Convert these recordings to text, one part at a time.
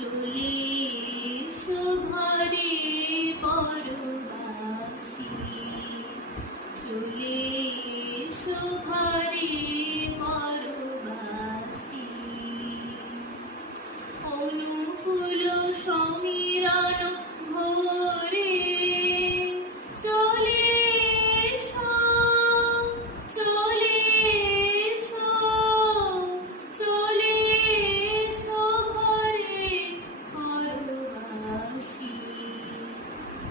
চলে এসো ঘরে পরবাসী, চলে এসো ঘরে পরবাসী। অনুকূল সমীরণ ভোরে চলে এসো, চলে এসো, চলে এসো ঘরে পরবাসী,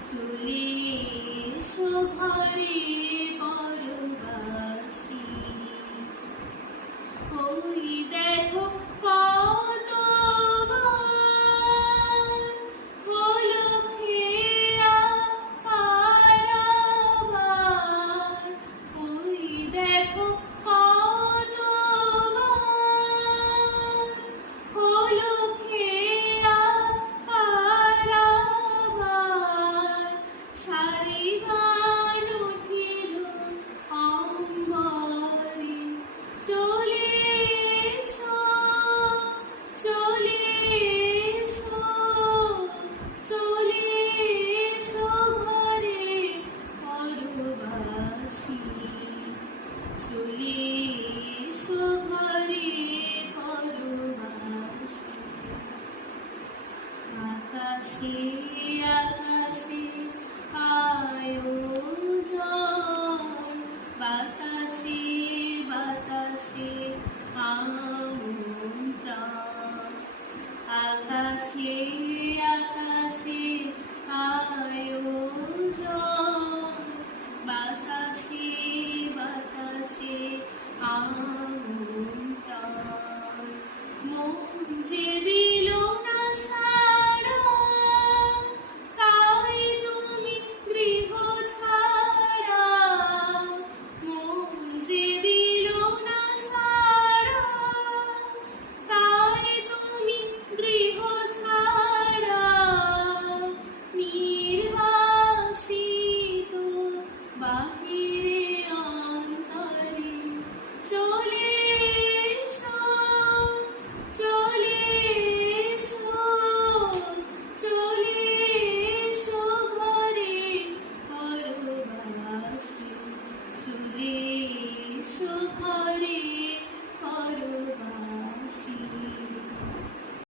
চলে এসো ঘরে পরবাসী। ওই দেখো কতবার হলো খেয়া কারাবার, ওই দেখো কতবার হলো খেয়া কারাবার। সারি গান উঠিল অম্বরে, চলে এসো, চলে এসো, চলে এসো ঘরে পরবাসী, চলে এসো ঘরে পরবাসী। আকাশে আকাশে আয়োজন, বাতাসে বাতাসে আমন্ত্রণ, আকাশে